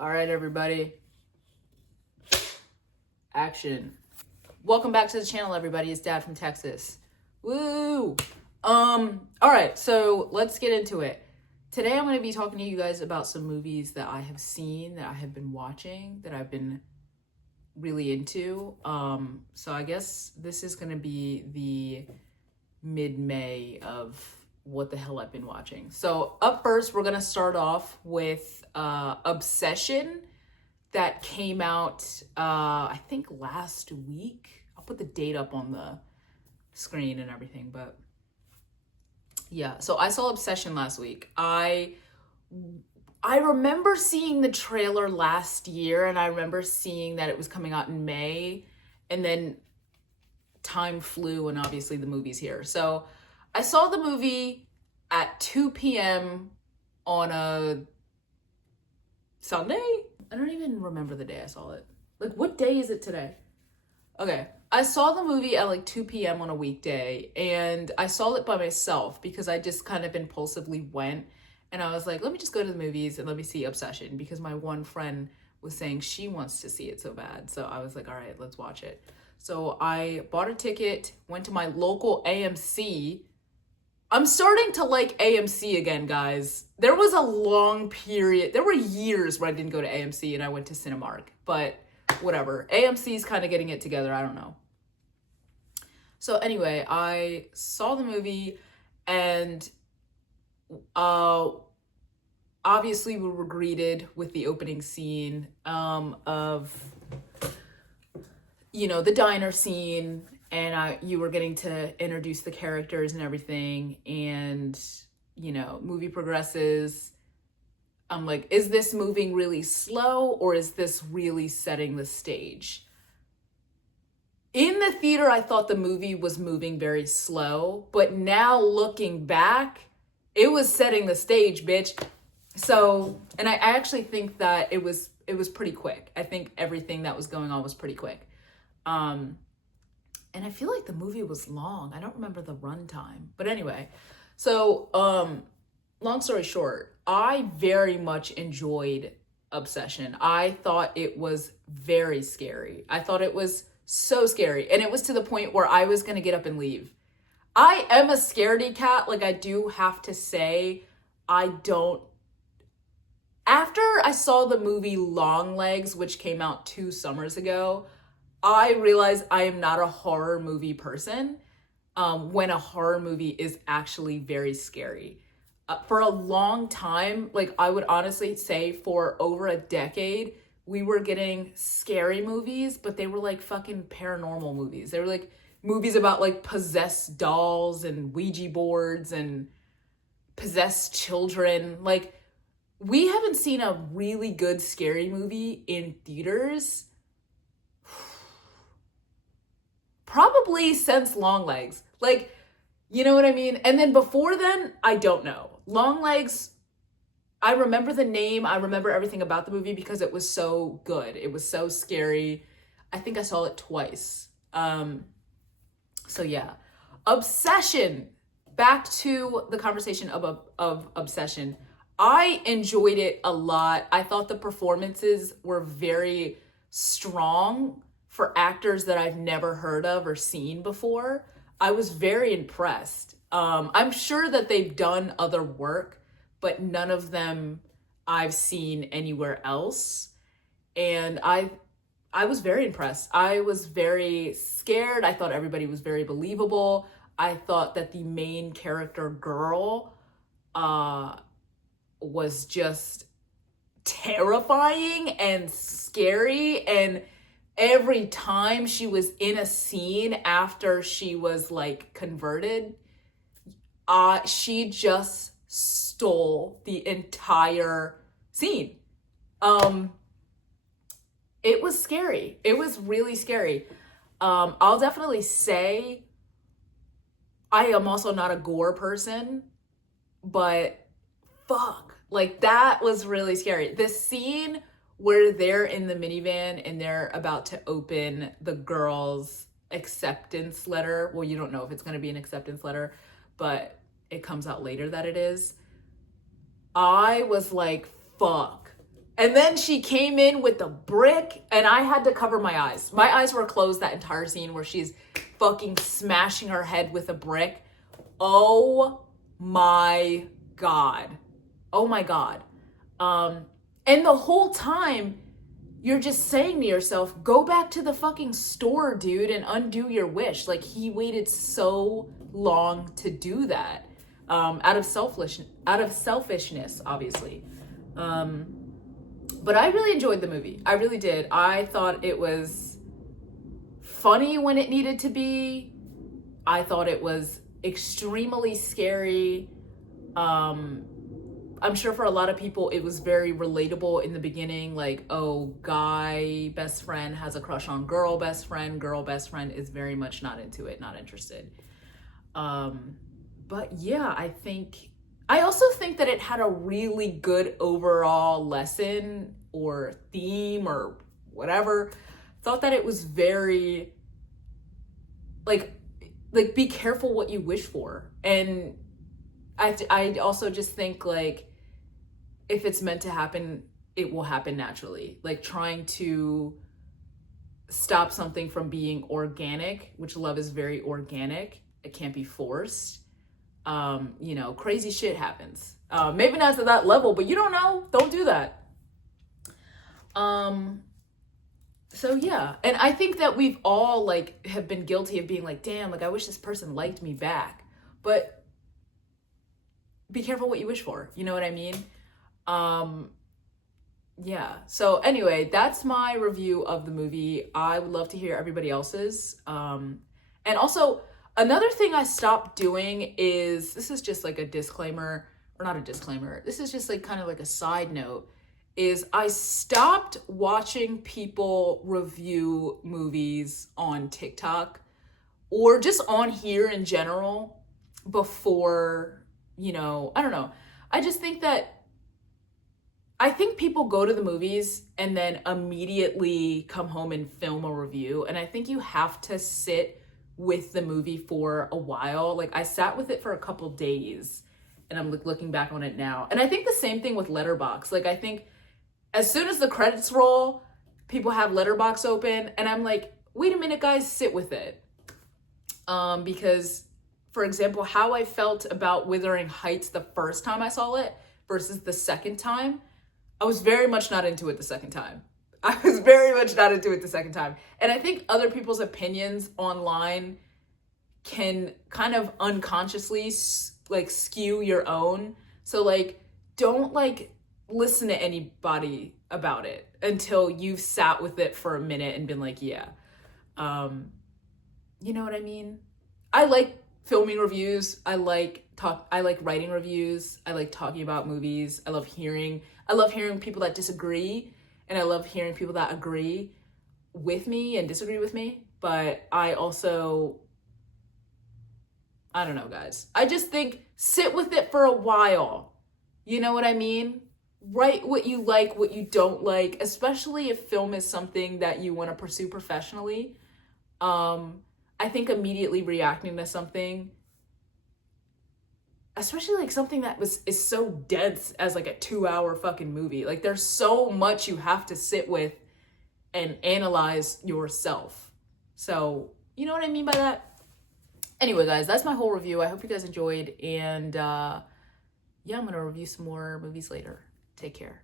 All right, everybody. Action. Welcome back to the channel, everybody. It's Dad from Texas. Woo! All right, so let's get into it. Today I'm going to be talking to you guys about some movies that I have seen, that I have been watching, that I've been really into. So I guess this is going to be the mid-May of what the hell I've been watching. So up first, we're going to start off with Obsession, that came out, I think last week. I'll put the date up on the screen and everything, but yeah. So I saw Obsession last week. I remember seeing the trailer last year, and I remember seeing that it was coming out in May, and then time flew, and obviously the movie's here. So I saw the movie at 2 p.m. on a Sunday? I don't even remember the day I saw it. Like, what day is it today? Okay. I saw the movie at like 2 p.m. on a weekday, and I saw it by myself because I just kind of impulsively went, and I was like, let me just go to the movies and let me see Obsession, because my one friend was saying she wants to see it so bad. So I was like, all right, let's watch it. So I bought a ticket, went to my local AMC. I'm starting to like AMC again, guys. There was a long period. There were years where I didn't go to AMC and I went to Cinemark, but whatever. AMC's kind of getting it together. I don't know. So anyway, I saw the movie, and obviously we were greeted with the opening scene of, you know, the diner scene, and you were getting to introduce the characters and everything, and, you know, movie progresses. I'm like, is this moving really slow, or is this really setting the stage? In the theater, I thought the movie was moving very slow, but now looking back, it was setting the stage, bitch. So, and I actually think that it was pretty quick. I think everything that was going on was pretty quick. And I feel like the movie was long. I don't remember the runtime. But anyway, so long story short, I very much enjoyed Obsession. I thought it was very scary. I thought it was so scary. And it was to the point where I was going to get up and leave. I am a scaredy cat. Like, I do have to say, after I saw the movie Longlegs, which came out 2 summers ago, I realized I am not a horror movie person when a horror movie is actually very scary. For a long time, like, I would honestly say for over a decade, we were getting scary movies, but they were like fucking paranormal movies. They were like movies about like possessed dolls and Ouija boards and possessed children. Like, we haven't seen a really good scary movie in theaters probably since Longlegs. Like, you know what I mean? And then before then, I don't know. Longlegs, I remember the name. I remember everything about the movie because it was so good. It was so scary. I think I saw it twice. So yeah. Obsession. Back to the conversation of Obsession. I enjoyed it a lot. I thought the performances were very strong for actors that I've never heard of or seen before. I was very impressed. I'm sure that they've done other work, but none of them I've seen anywhere else. And I was very impressed. I was very scared. I thought everybody was very believable. I thought that the main character girl was just terrifying and scary, and every time she was in a scene after she was like converted, she just stole the entire scene. It was scary. It was really scary. I'll definitely say I am also not a gore person, but fuck, like, that was really scary. The scene where they're in the minivan and they're about to open the girl's acceptance letter. Well, you don't know if it's going to be an acceptance letter, but it comes out later that it is. I was like, fuck. And then she came in with the brick, and I had to cover my eyes. My eyes were closed that entire scene where she's fucking smashing her head with a brick. Oh my God. Oh my God. And the whole time, you're just saying to yourself, go back to the fucking store, dude, and undo your wish. Like, he waited so long to do that. Out of selfishness, obviously. But I really enjoyed the movie. I really did. I thought it was funny when it needed to be. I thought it was extremely scary. I'm sure for a lot of people it was very relatable in the beginning, like, oh, guy best friend has a crush on girl best friend is very much not into it, not interested. But yeah, I also think that it had a really good overall lesson or theme or whatever. Thought that it was very like be careful what you wish for. And I also just think, like, if it's meant to happen, it will happen naturally. Like, trying to stop something from being organic, which love is very organic. It can't be forced. Crazy shit happens. Maybe not to that level, but you don't know. Don't do that. So yeah. And I think that we've all, like, have been guilty of being like, damn, like, I wish this person liked me back. But be careful what you wish for. You know what I mean? Yeah. So anyway, that's my review of the movie. I would love to hear everybody else's. And also, another thing I stopped doing is, this is just like a disclaimer, or not a disclaimer, this is just like kind of like a side note, is I stopped watching people review movies on TikTok or just on here in general before, I don't know. I just think that I think people go to the movies and then immediately come home and film a review. And I think you have to sit with the movie for a while. Like, I sat with it for a couple days and I'm looking back on it now. And I think the same thing with Letterboxd. Like, I think as soon as the credits roll, people have Letterboxd open and I'm like, wait a minute, guys, sit with it. Because, for example, how I felt about Wuthering Heights the first time I saw it versus the second time, I was very much not into it the second time. And I think other people's opinions online can kind of unconsciously skew your own. So, like, don't listen to anybody about it until you've sat with it for a minute and been like, yeah. You know what I mean? I like filming reviews. I like writing reviews. I like talking about movies. I love hearing people that disagree, and I love hearing people that agree with me and disagree with me. But I don't know, guys. I just think sit with it for a while. You know what I mean? Write what you like, what you don't like, especially if film is something that you want to pursue professionally. I think immediately reacting to something, especially like something that is so dense as like a 2-hour fucking movie. Like, there's so much you have to sit with and analyze yourself. So, you know what I mean by that? Anyway, guys, that's my whole review. I hope you guys enjoyed. And yeah, I'm going to review some more movies later. Take care.